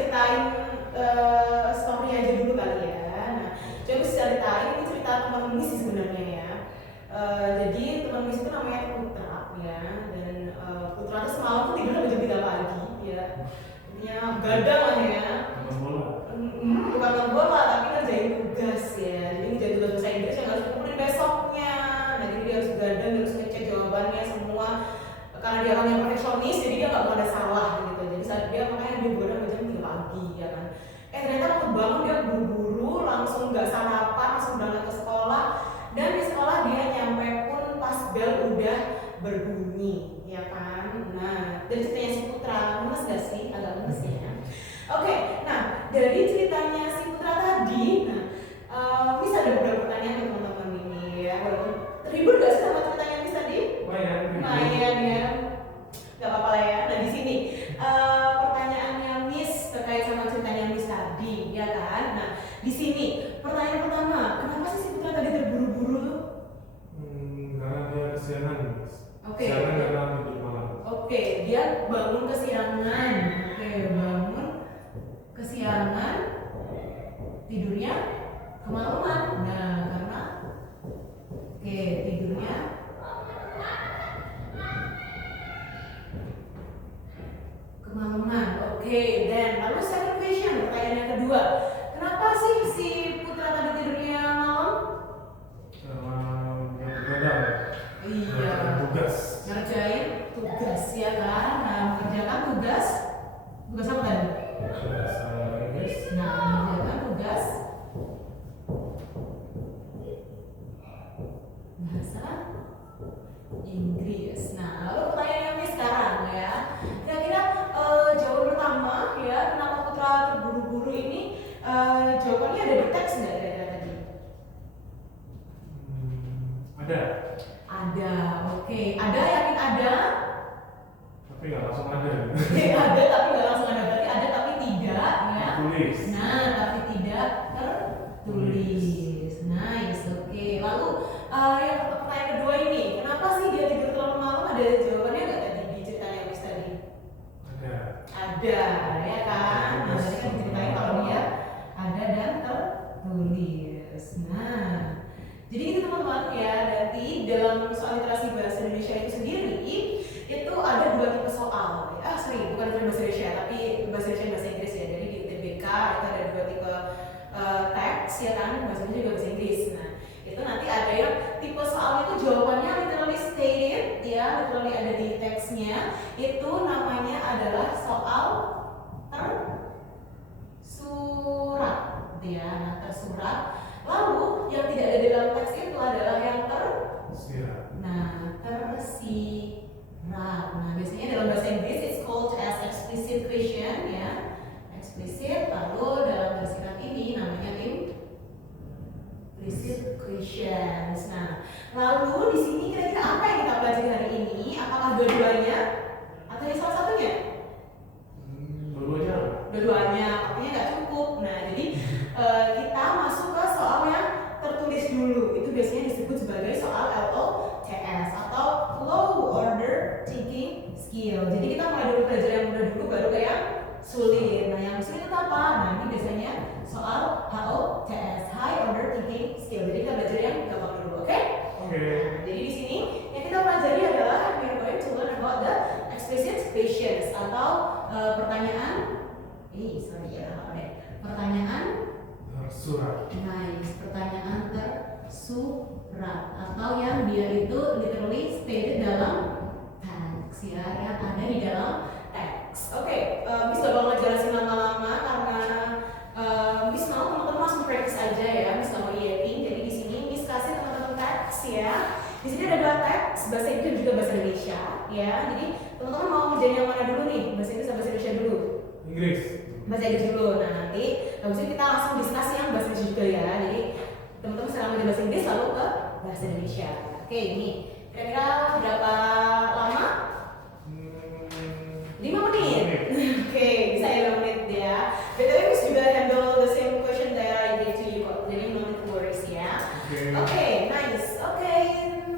ceritain story aja dulu kali ya. Nah, coba ceritain ini cerita teman Miss sih sebenarnya ya. Jadi teman Miss itu namanya Putra ya, dan Putra tuh semalam tuh tidur sampai jam 3 pagi ya. Intinya gadang lah ya. Bukan nonton bola tapi ngerjain tugas ya. Jadi ngerjain tugas bahasa Inggris yang harus dikumpulin besoknya. Nah, jadi dia harus gadang, dia harus ngecek jawabannya semua. Karena dia orang yang perfeksionis, jadi dia nggak mau ada salah gitu. Jadi saat dia makanya dia begadang jam 3 pagi ya kan. Ternyata waktu bangun dia buru-buru, langsung nggak sarapan, langsung berangkat ke sekolah. Dan di sekolah dia nyampe pun pas bel udah berbunyi ya kan. Nah, dari ceritanya si Putra, lemes gak sih? Agak lemes ya. Oke, nah dari ceritanya si Putra tadi, nah bisa ada beberapa pertanyaan ke teman-teman ini ya. Walaupun terhibur gak sih sama ceritanya Miss tadi? Lumayan ya, gak apa-apa lah ya. Nah di sini pertanyaannya Miss terkait sama ceritanya Miss tadi, ya kan? Nah di sini pertanyaan pertama, kenapa sih si Putra tadi terburu-buru tuh? Karena dia kesiangan. Oke. Kesiangan karena tidur malam. Oke, dia bangun kesiangan. Oke, bangun kesiangan, tidurnya kemalaman. Nah, karena tidurnya kemalaman. Oke, dan lalu second question, pertanyaan yang kedua, kenapa sih si Putra tadi tidurnya malam? Begadang. Iya. Tugas. Ngerjain tugas ya kan. Nah, mengerjakan tugas apa tadi? Bahasa Inggris. Nah, mengerjakan tugas bahasa Inggris. Nah, lalu pertanyaannya Miss sekarang ya. Kira-kira jawaban pertama ya, kenapa Putra terburu-buru ini jawabannya ada di teks nggak kira-kira tadi? Ada. Ada, oke. Ada, yakin ada? Tapi nggak langsung ada. Ada tapi nggak langsung ada, berarti ada tapi tidak ya. Tulis. Nah, tapi tidak tertulis. Nice, oke. Lalu yang pertanyaan kedua ini, kenapa sih dia tidur terlalu malam? Ada jawabannya nggak tadi di ceritanya Miss tadi? Ada, ya kan? Nah, tadi kan diceritain kalau dia ada dan tertulis. Nah, jadi itu teman-teman ya, berarti dalam soal literasi bahasa Indonesia itu sendiri itu ada dua tipe soal. Bukan cuma bahasa Indonesia, tapi bahasa Indonesia dan bahasa Inggris ya. Jadi di UTBK itu ada dua tipe teks ya kan, bahasa Indonesia juga bahasa Inggris. Nah, itu nanti ada yang tipe soal itu jawabannya literally stated ya, literally ada di teksnya. Itu namanya adalah soal tersurat ya. Nah, tersurat. Lalu yang tidak ada di dalam teks itu adalah yang tersirat. Nah, biasanya dalam bahasa Inggris it's called as explicit question ya. Explicit, lalu dalam tersirat ini namanya implicit questions. Nah, lalu di sini kira-kira apa yang kita pelajari hari ini? Apakah dua-duanya atau yang salah satunya? Dua-duanya, artinya nggak cukup. Nah, jadi kita masuk ke soal yang tertulis dulu. Itu biasanya disebut sebagai soal LOTS atau Low Order Thinking Skill. Jadi kita mulai dulu belajar yang mudah dulu, baru ke yang sulit. Nah, yang sulit itu apa? Nah, ini biasanya soal HOTS, High Order Thinking Skill. Jadi kita belajar yang gampang dulu, oke? Jadi di sini yang kita pelajari adalah we are going to learn about the explicit questions atau pertanyaan pertanyaan tersurat. Nice, pertanyaan tersurat atau yang dia itu literally stated dalam teks ya, yang ada di dalam teks. Oke, Miss gak bakal ngejelasin lama-lama karena Miss mau teman-teman langsung practice aja ya. Miss gak mau editing, jadi di sini Miss kasih teman-teman teks ya. Di sini ada dua teks, bahasa Inggris dan juga bahasa Indonesia ya. Jadi teman-teman mau ngerjain yang mana dulu nih? Bahasa Inggris atau bahasa Indonesia dulu? Bahasa Inggris dulu. Nah, nanti habis itu kita langsung diskusi yang bahasa Inggris juga ya. Jadi teman-teman sekarang belajar bahasa Inggris lalu ke bahasa Indonesia. Oke, ini kira-kira berapa lama? 5 menit. Oke, bisa ya 5 menit ya. BTW Miss juga handle the same question that I gave to you kok. Jadi no need to worries ya. Oke, nice. Oke,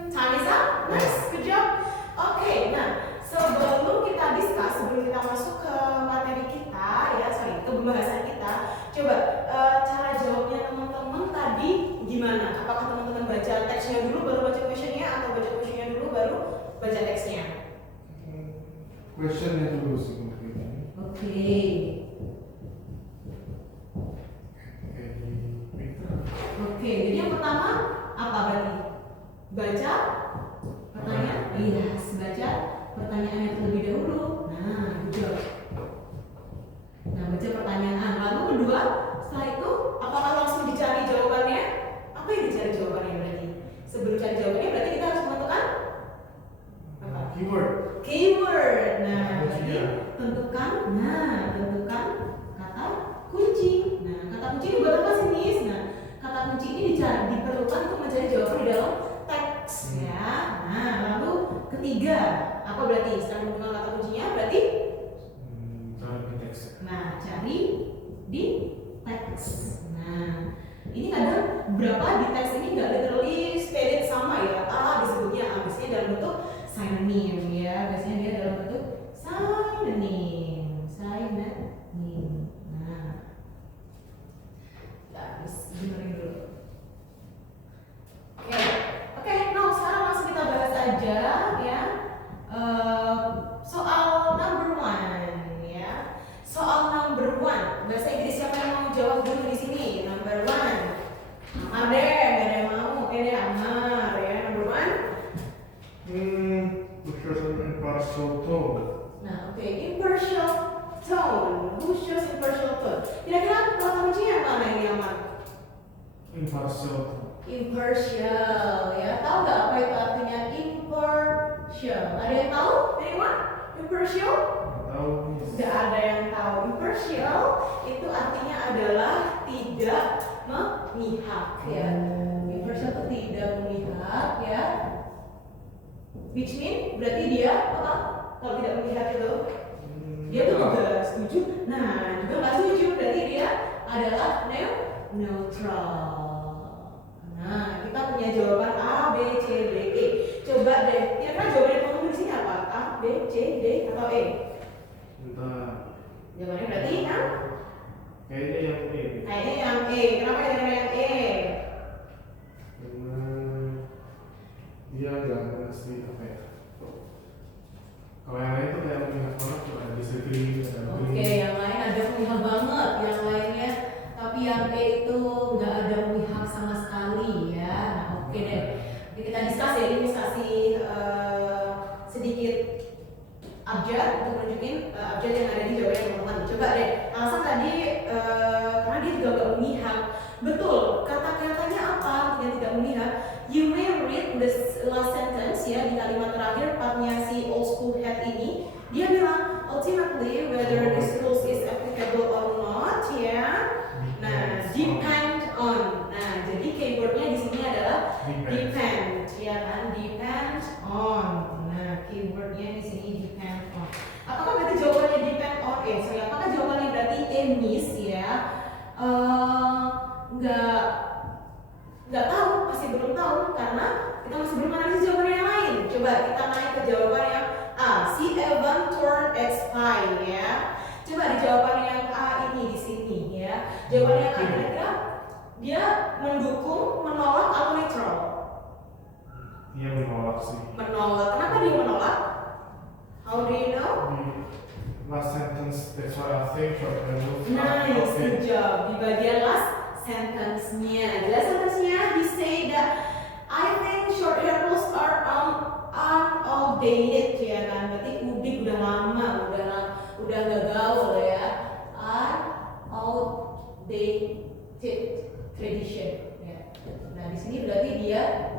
time is up. Nice, good job. Oke, nah sebelum kita discuss, sebelum kita masuk ke materi kita ya, questionnya dulu sih mungkin. Oke. Oke, jadi yang pertama apa berarti? Baca pertanyaan? Iya, baca pertanyaannya terlebih dahulu. Nah, gitu. Nah, baca pertanyaan. Lalu kedua, setelah itu apakah langsung dicari jawabannya? Apa yang dicari jawabannya berarti? Sebelum cari jawabannya berarti kita harus menentukan apa? Keyword. Keyword. Nah, Kunci berarti ya. tentukan. Nah, tentukan kata kunci. Nah, kata kunci ini buat apa sih, Miss? Nah, kata kunci ini diperlukan untuk mencari jawaban di dalam teks ya. Nah, lalu ketiga, apa berarti? Setelah menentukan kata kuncinya berarti Cari di teks. nah, cari di teks. Nah, ini kadang berapa di teks ini nggak literally spelled sama ya. Disebutnya biasanya dalam bentuk synonym ya. Biasanya dia dalam bentuk synonym. Synonym. Nah, habis benerin dulu. Oke, now sekarang langsung kita bahas aja ya. Soal number one ya. Soal number one. Bahasa Inggris siapa yang mau jawab dulu di sini? Number one. Amar deh, gak ada yang mau. Oke deh, Amar ya. Number one. Who shows an impartial tone? Nah, oke, impartial tone. Who shows impartial tone? Kira-kira kata kuncinya mana ini, Amar? Impartial tone. Impartial ya, tahu nggak apa itu artinya impartial? Ada yang tahu? Anyone? Impartial? Nggak tahu nih. Nggak ada yang tahu. Impartial itu artinya adalah tidak memihak ya. Impartial itu tidak memihak ya. Which mean berarti dia apa? Kalau tidak memihak itu dia tuh juga setuju. Nah, juga nggak setuju berarti dia adalah neutral. Nah, kita punya jawaban A, B, C, D, E. Coba deh, kira-kira jawaban yang kamu di sini apa? A, B, C, D, atau E? Bentar. Jawabannya berarti yang Kayaknya yang E. kayaknya yang E. Kenapa kira-kira yang E? Karena dia nggak mesti apa ya. Kalau yang lain tuh kayak memihak banget, tuh ada disagree, ada Oke, agree. yang lain ada memihak banget, yang lainnya. Tapi yang E itu nggak ada memihak sama sekali ya. Nah, oke deh. Jadi kita discuss ya, ini kasih sedikit abjad untuk menunjukin abjad yang ada di jawaban teman-teman. Coba deh, alasan tadi karena dia juga nggak memihak. Betul, kata-katanya apa yang tidak memihak? You may read the last sentence ya, di kalimat terakhir partnya si old school head ini. Dia bilang ultimately whether this rules is applicable or not ya. Nah, depend on. Nah, jadi keywordnya di sini adalah depend, ya kan? Depend on. Nah, keywordnya di sini depend on. Apakah berarti jawabannya depend on? Apakah jawabannya berarti miss ya? Nggak tahu, masih belum tahu karena kita masih belum analisis jawaban yang lain. Coba kita naik ke jawaban yang A. Si Evan turned X5 ya. Coba di jawaban yang A ini di sini ya. Jawaban yang A kira-kira dia mendukung, menolak atau netral? Dia menolak sih. Menolak. Kenapa dia menolak? How do you know? Di last sentence, that's what I think. Nice, good job. Di bagian last sentence-nya. Di last sentence-nya he say that I think short hair rules are outdated ya kan. Berarti udah lama, udah gak gaul ya. Outdated tradition ya. Nah, di sini berarti dia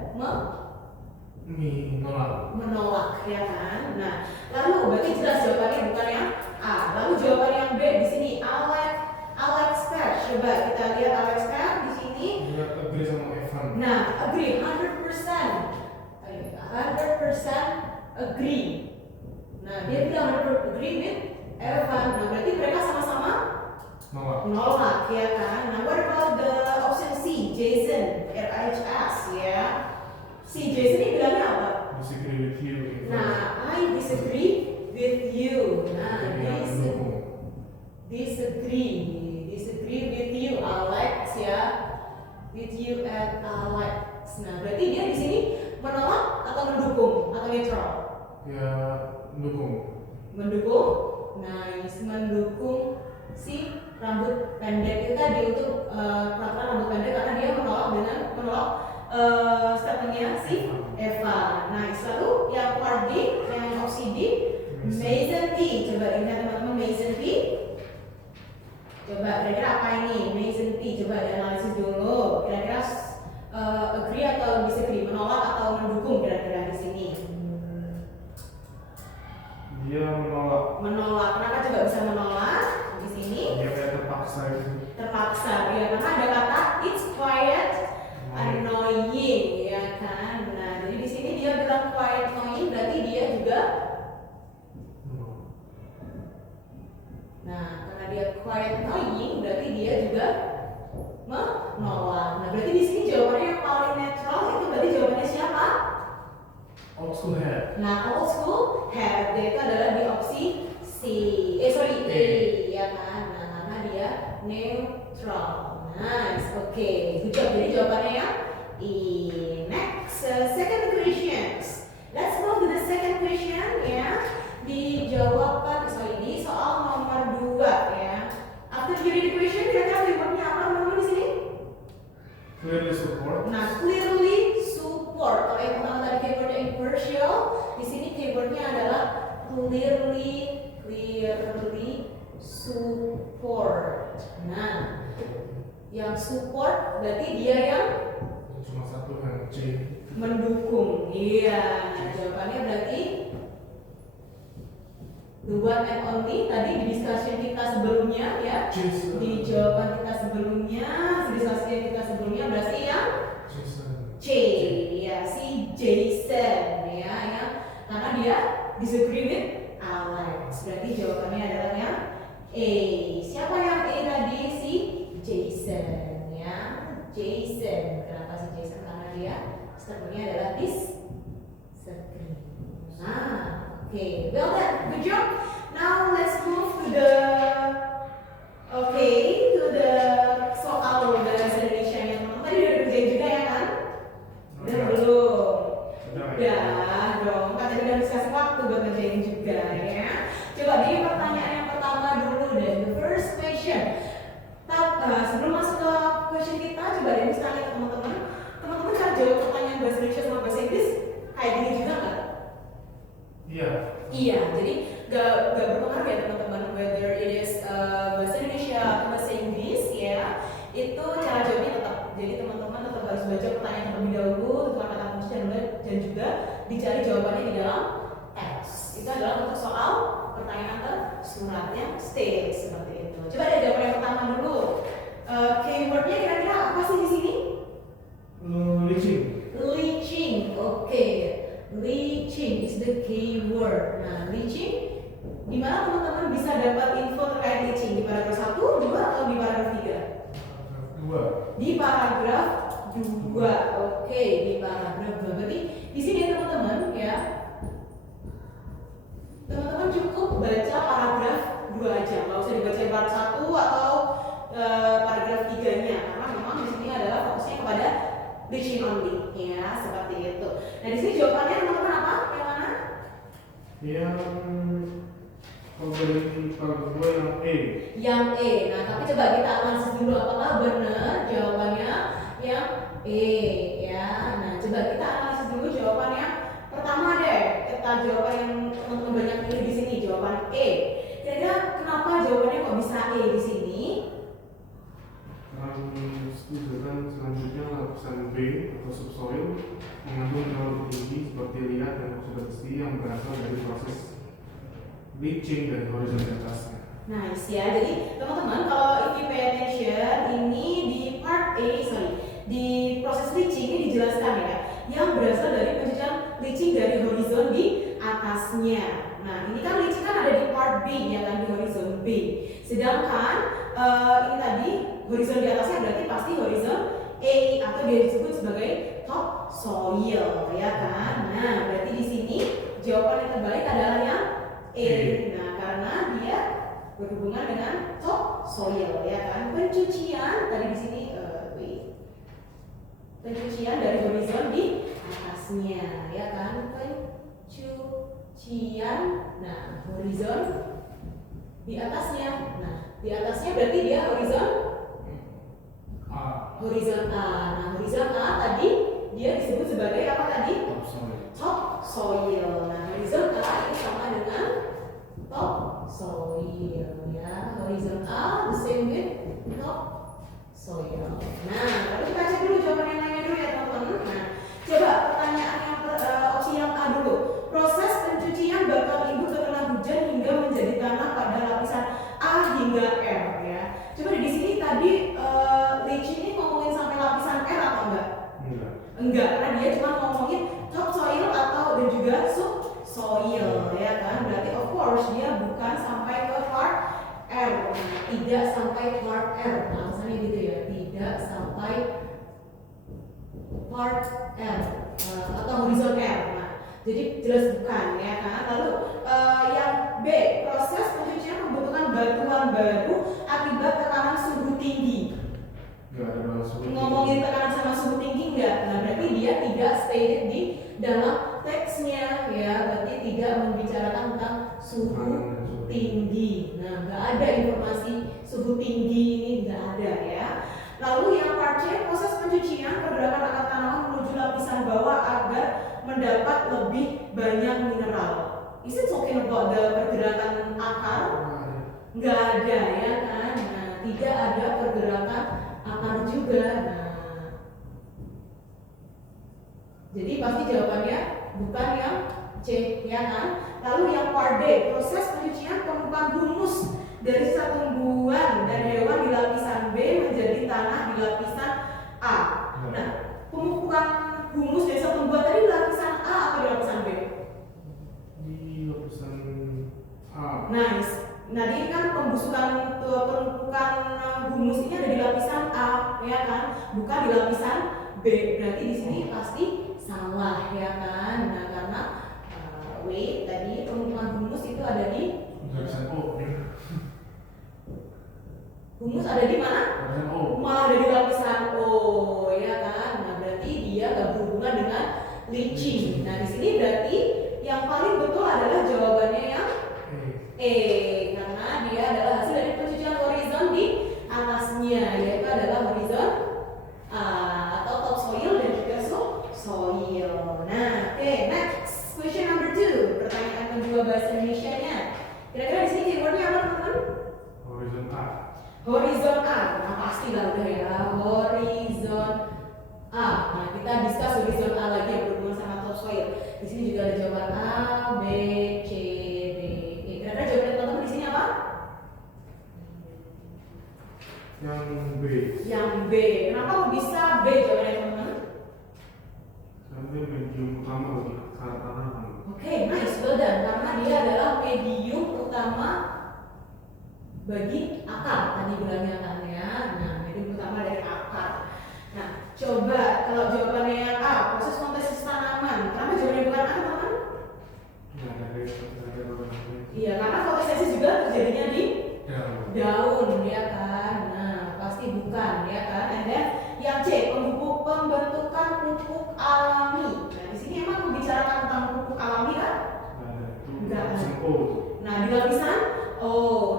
menolak ya kan. Nah, lalu berarti jelas jawabannya bukan yang A. Lalu jawaban yang B di sini Alex Cash. Coba kita lihat Alex Cash di sini. Dia agree sama Evan. Nah, agree 100%. 100% agree. Nah, dia bilang 100% agree with Evan. Nah, berarti mereka sama-sama menolak ya kan. Nah, what about the option C, Jason, RHS ya. Si Jason ini bilangnya apa? Disagree with you. Nah, I disagree with you. Nah, disagree with you, Alex ya. With you and Alex. Nah, berarti dia di sini menolak atau mendukung atau netral? Ya, mendukung. Mendukung, nice, mendukung si rambut pendek itu tadi untuk peraturan rambut pendek karena dia menolak statementnya si Eva. Nice. Lalu yang part D, yang opsi D, Mason P. Coba lihat teman-teman Mason P. Coba kira-kira apa ini? Mason P. Coba dianalisis dulu. Kira-kira agree atau disagree, menolak atau mendukung kira-kira di sini? Dia menolak. Menolak. Kenapa coba bisa menolak di sini? Dia kayak terpaksa itu. Terpaksa, ya karena ada kata it's quiet annoying, ya kan? Nah, jadi di sini dia bilang quiet annoying, berarti dia juga. Nah, karena dia quiet annoying, berarti dia juga menolak. Nah, berarti di sini jawabannya yang paling netral itu berarti jawabannya siapa? Old school head. Nah, old school head itu adalah di opsi C. A, ya kan? Nah, karena dia neutral. Nice, oke. Good job. Jadi jawabannya yang E. Next, second questions. Let's move to the second question ya. Dijawabkan di soal nomor 2 ya. After hearing the question, kira-kira jawabannya apa teman-teman di sini? Clearly support. Nah, clearly support. Kalau yang pertama tadi keywordnya impartial, di sini keywordnya adalah clearly support. Nah, yang support berarti dia yang Cuma satu yang C. mendukung. Iya, jawabannya berarti the one and only tadi di discussion kita sebelumnya ya. Jason. Di jawaban kita sebelumnya, di discussion kita sebelumnya berarti yang Jason. C, ya si Jason ya, karena dia disagree with Alex. Berarti jawabannya adalah yang A. Siapa yang A tadi? Si Jason ya. Jason. Kenapa si Jason? Karena dia statementnya adalah disagree. Nah, oke. Well done. Good job. Now let's move to the soal bahasa Indonesia yang tadi udah kerjain juga ya kan? Udah belum? Udah dong. Katanya udah dikasih waktu buat ngerjain juga ya. Coba di pertanyaan yang pertama dulu deh. The first question. Sebelum masuk ke question kita, coba deh bisa tanya ke teman-teman. Teman-teman cara jawab pertanyaan bahasa Indonesia sama bahasa Inggris kayak gini juga nggak? Iya. Iya, jadi gak berpengaruh ya teman-teman whether it is bahasa Indonesia atau bahasa Inggris ya. Itu cara jawabnya tetap. Jadi teman-teman tetap harus baca pertanyaan terlebih dahulu, tutup kata kunci dan juga dicari jawabannya di dalam teks. Itu adalah untuk soal pertanyaan tersurat yang state seperti itu. Coba deh jawaban yang pertama dulu. Keywordnya kira-kira apa sih di sini? Leaching. Leaching, oke. Leaching is the keyword. Nah, leaching di mana teman-teman bisa dapat info terkait leaching? Di paragraf 1, 2 atau di paragraf 3? 2. Di paragraf 2. Oke, di paragraf 2. Berarti di sini teman-teman ya. Teman-teman cukup baca paragraf 2 aja. Enggak usah dibaca paragraf 1 atau paragraf 3-nya karena memang di sini adalah fokusnya kepada leaching only ya, seperti itu. Nah, di sini jawabannya teman-teman apa? Yang mana? Yang kalau dari paragraf 2 yang E. Yang E. Nah, tapi coba kita analisis dulu apakah benar jawabannya yang E ya. Nah, coba kita analisis dulu jawabannya. Pertama deh, kita jawaban yang teman-teman banyak pilih di sini jawaban E. Kira-kira kenapa jawabannya kok bisa E di sini? Setuju kan selanjutnya lapisan B atau subsoil mengandung mineral tinggi seperti liat dan oksida besi yang berasal dari proses leaching dari horizon di atasnya. Nice ya, jadi teman-teman kalau if you pay attention ini di part A, di proses leaching ini dijelaskan ya, yang berasal dari pencucian leaching dari horizon di atasnya. Nah, ini kan leaching kan ada di part B ya kan, di horizon B. Sedangkan ini tadi horizon di atasnya berarti pasti horizon A atau dia disebut sebagai top soil ya kan. Nah, berarti di sini jawaban yang terbalik adalah yang A. Nah, karena dia berhubungan dengan top soil ya kan. Pencucian tadi di sini pencucian dari horizon di atasnya ya kan. nah horizon di atasnya. Nah, di atasnya berarti dia horizon A. Horizon A. Nah, horizon A tadi dia disebut sebagai apa tadi? Top soil. Nah, horizon A ini sama dengan top soil ya. Horizon A the same with top soil. Nah, lalu kita cek dulu jawaban yang lainnya dulu ya teman-teman. Nah, coba pertanyaan yang opsi yang A dulu. Proses pencucian bakal ibu terkena hujan hingga menjadi tanah pada lapisan A hingga R ya. Coba di sini tadi Lici ini ngomongin sampai lapisan R atau enggak? Enggak, karena dia cuma ngomongin top soil atau dan juga subsoil ya kan. Berarti of course dia bukan sampai ke part R. Nah, tidak sampai part R. Nah, misalnya gitu ya, tidak sampai part R atau horizon R. Nah, jadi jelas bukan ya kan. Lalu yang B, proses pencucian membutuhkan batuan baru akibat tekanan suhu tinggi. Ngomongin tekanan sama suhu tinggi enggak? Nah, berarti dia tidak stated di dalam teksnya ya, berarti tidak membicarakan tentang suhu tinggi. Nah, nggak ada informasi suhu tinggi ini, nggak ada ya. Lalu yang part C, proses pencucian pergerakan akar tanaman menuju lapisan bawah agar mendapat lebih banyak mineral. Is it talking about the pergerakan akar? Nggak ada ya kan. Nah, tidak ada pergerakan akar juga. Nah, jadi pasti jawabannya bukan yang C ya kan. Lalu yang part D, proses pencucian pemumpukan humus dari sisa tumbuhan dan hewan di lapisan B menjadi tanah di lapisan A. Nah, pemupukan humus dari sisa tumbuhan tadi di lapisan A atau di lapisan B? Di lapisan A. Nice. Nah, ini kan pembusukan penumpukan humus ini ada di lapisan A, ya kan? Bukan di lapisan B. Berarti di sini pasti salah, ya kan? Nah, karena wait, tadi penumpukan humus itu ada di lapisan O. Humus ada di mana? Lapisan O. Malah ada di lapisan O, ya kan? Nah, berarti dia nggak berhubungan dengan leaching. Nah, di sini berarti yang paling betul adalah jawabannya yang E, karena dia adalah hasil dari pencucian horizon di atasnya, yaitu adalah horizon atau top soil dan juga subsoil. Nah, oke, next question number 2, pertanyaan kedua bahasa Indonesia-nya. Kira-kira di sini keywordnya apa teman-teman? Horizon A. Horizon A, nah pastilah udah ya, horizon A. Nah, kita discuss horizon A lagi yang berhubungan sama top soil. Di sini juga ada jawaban A, B, C, D, E. Kira-kira jawaban teman-teman di sini apa? Yang B. Yang B. Kenapa kok bisa B jawabannya teman-teman? Karena dia medium utama bagi akar tanaman. Oke, nice, well done. Karena dia adalah medium utama bagi akar tadi bilangnya kan ya. Nah, medium utama dari akar. Nah, coba kalau jawabannya yang A, proses fontesis tanaman. Kenapa jawabannya bukan A, teman-teman? Iya, karena fotosintesis juga terjadinya di daun, ya kan. Nah, pasti bukan, ya kan. And then yang C, pembentukan pupuk alami. Nah, di sini emang membicarakan tentang pupuk alami kan? Enggak. Nah, di lapisan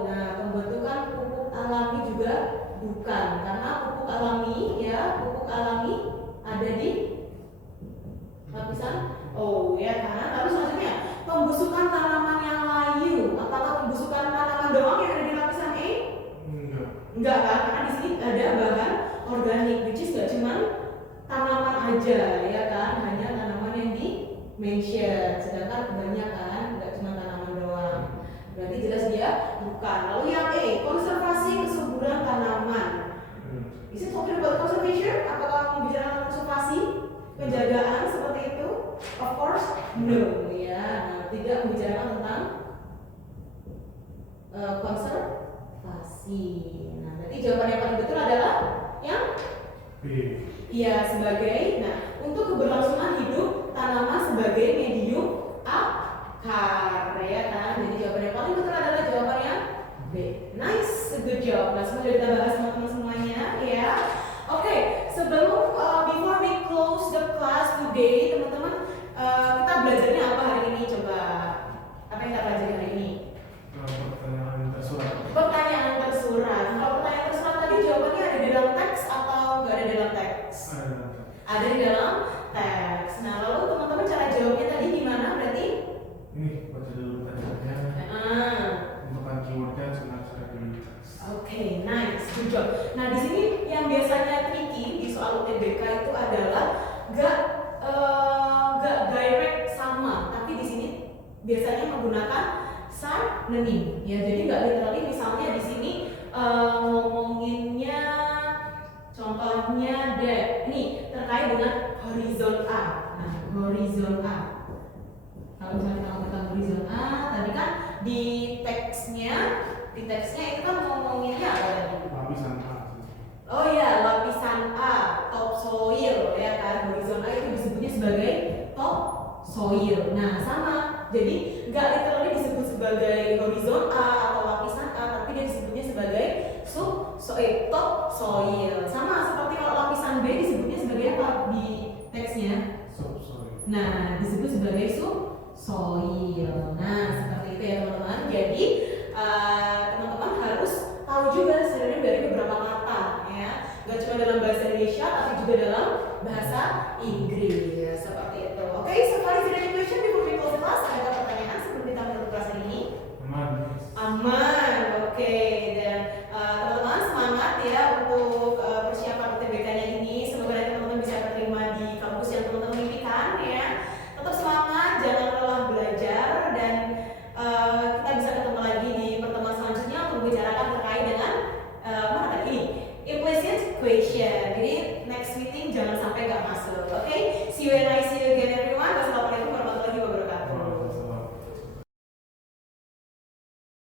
nah, pembentukan pupuk alami juga bukan, karena pupuk alami ya, pupuk alami ada di lapisan ya kan. Lalu selanjutnya, pembusukan tanaman yang layu. Apakah pembusukan tanaman doang yang ada di lapisan E? Enggak kan, karena di sini ada bahan organik, which is gak cuma tanaman aja ya kan, hanya tanaman yang di mention, sedangkan kebanyakan gak cuma tanaman doang. Berarti jelas dia bukan. Lalu yang E, konservasi kesuburan tanaman. Is it talking about conservation? Apakah membicarakan konservasi, penjagaan seperti itu? Of course, no ya. Nah, tidak membicarakan tentang konservasi. Nah, berarti jawaban yang paling betul adalah yang B. Iya, sebagai untuk keberlangsungan hidup tanaman sebagai medium akar, ya kan? Jadi jawaban yang paling betul adalah jawaban yang B. Nice, good job. Nah, semoga kita bahas teman-teman semuanya, ya. Oke, sebelum before we close the class today, teman-teman, kita belajarnya apa hari ini? Coba biasanya menggunakan synonym ya, jadi nggak literally. Misalnya di sini ngomonginnya contohnya nih terkait dengan horizontal. Nah, horizontal. Kalau misalnya kita ngomongin horizon A, tadi kan di teksnya itu kan ngomonginnya apa tadi? Lapisan A. Oh iya, lapisan A, topsoil ya kan. Horizon A itu disebutnya sebagai topsoil. Nah, sama. Jadi nggak literally disebut sebagai horizon A atau lapisan A, tapi dia disebutnya sebagai topsoil. Sama seperti kalau lapisan B disebutnya sebagai apa di teksnya? Subsoil. Nah, disebut sebagai subsoil. Nah, seperti itu ya teman-teman. Jadi teman-teman harus tahu juga sinonim dari beberapa kata ya. Gak cuma dalam bahasa Indonesia, tapi juga dalam bahasa Inggris. Seperti itu. Oke, so far is there any question before we close the class? Ada pertanyaan sebelum kita menutup kelas ini? Aman. Aman. Oke, dan teman-teman semangat ya untuk